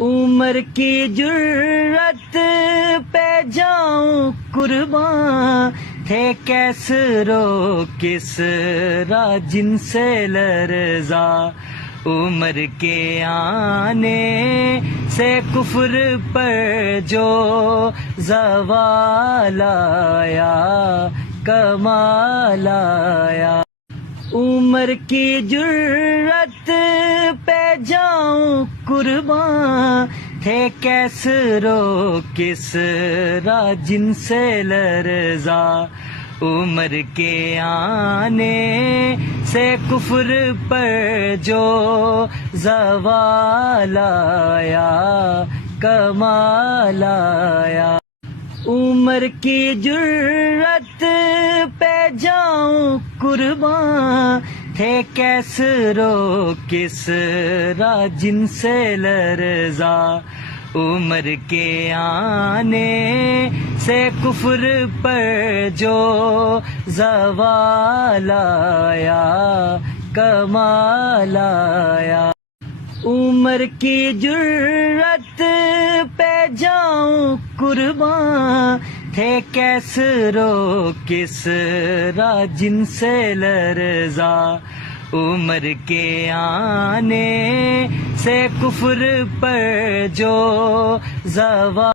عمر کی جرت پہ جاؤں قرباں، تھے کیسرو کسریٰ جن سے لرزا، عمر کے آنے سے کفر پر جو زوال آیا کمال آیا۔ عمر کی جرت پہ جاؤں قرباں، تھے کیسرو کسریٰ جن سے لرزا، عمر کے آنے سے کفر پر جو زوال آیا کمال آیا۔ عمر کی جرت پہ جاؤں قرباں، تھے کیسرو کسریٰ جن سے لرزا، عمر کے آنے سے کفر پر جو زوال آیا کمال آیا۔ عمر کی جرت پہ جاؤں قرباں، تھے کیسرو کسریٰ جن سے لرزا، عمر کے آنے سے کفر پر جو زوال